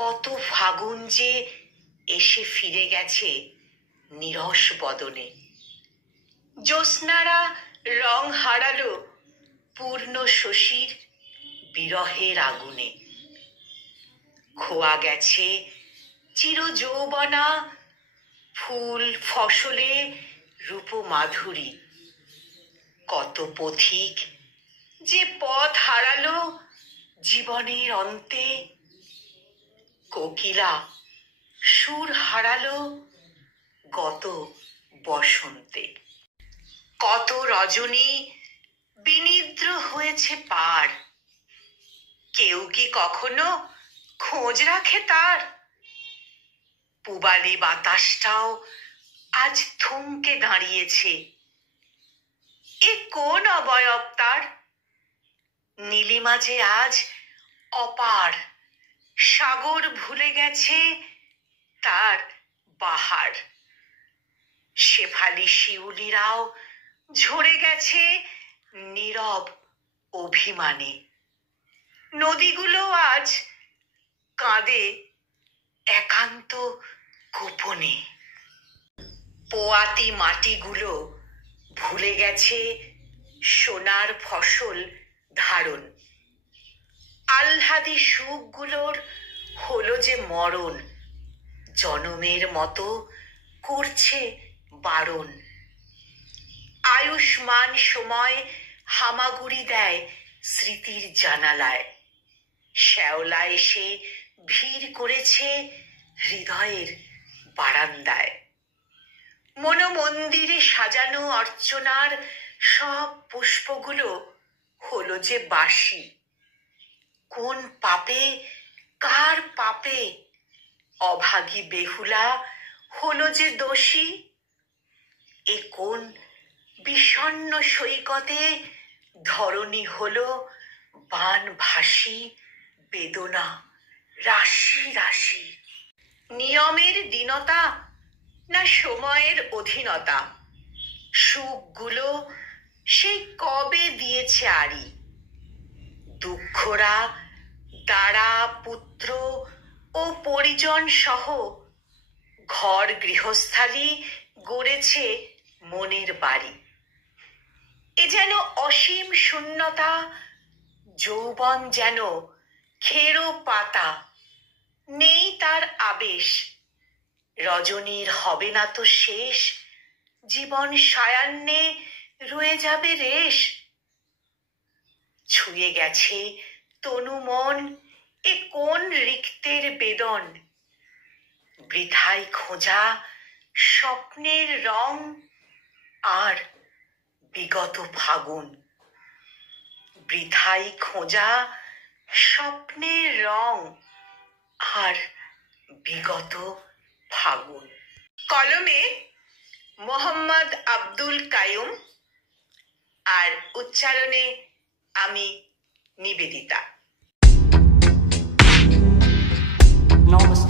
কত ফাগুন যে এসে ফিরে গেছে নিরস বদনে। জ্যোৎস্নারা রং হারালো পূর্ণ শশীর বিরহের আগুনে। খোয়া গেছে চির যৌবনা ফুল ফসলে রূপ মাধুরী। কত পথিক যে পথ হারালো জীবনের অন্তে। কোকিলা সুর হারালো গত বসন্তে। কত রজনী বিনিদ্র হয়েছে পার, কেউ কি কখনো খোঁজ রাখে তার? পূবালি বাতাসটাও আজ থমকে দাঁড়িয়েছে, এ কোন অবয়ব তার? নীলিমা যে আজ অপার, সাগর ভুলে গেছে তার বাহার। শেফালি শিউলিরাও ঝরে গেছে নীরব অভিমানে। নদীগুলো আজ কাঁদে একান্ত গোপনে। পোয়াতি মাটিগুলো ভুলে গেছে সোনার ফসল ধারণ। আহ্লাদী সুখগুলোর হলো যে মরণ, জনমের মতো করছে বারণ। আয়ুষ্মান সময় হামাগুড়ি দেয় স্মৃতির জানালায়। শ্যাওলা এসে ভিড় করেছে হৃদয়ের বারান্দায়। মনোমন্দিরে সাজানো অর্চনার সব পুষ্পগুলো হলো যে বাসি। কোন পাপে কার পাপে অভাগী বেহুলা হলো যে দোষী? এ কোন বিষণ্ণ সৈকতে ধরণী হলো বানভাসী বেদনা রাশি রাশি। নিয়মের দীনতা না সময়ের অধীনতা, সুখগুলো সেই কবে দিয়েছে আড়ি। দুঃখরা দ্বারা পুত্র ও পরিজন সহ ঘর গৃহস্থালী গড়েছে মনের বাড়ি। এ যেন অসীম শূন্যতা, যৌবন যেন খেরো পাতা, নেই তার আবেশ। রজনীর হবে না তো শেষ, জীবন সায়ান্নে রয়ে যাবে রেশ। ছুঁয়ে গেছে তনু মন এ কোন রিক্তের বেদন, বৃথায় খোঁজা স্বপ্নের রং আর বিগত ফাগুন। বৃথায় খোঁজা স্বপ্নের রং আর বিগত ফাগুন। কলমে মোহাম্মদ আব্দুল কাইয়ুম, আর উচ্চারণে আমি নিবেদিতা। Namaste.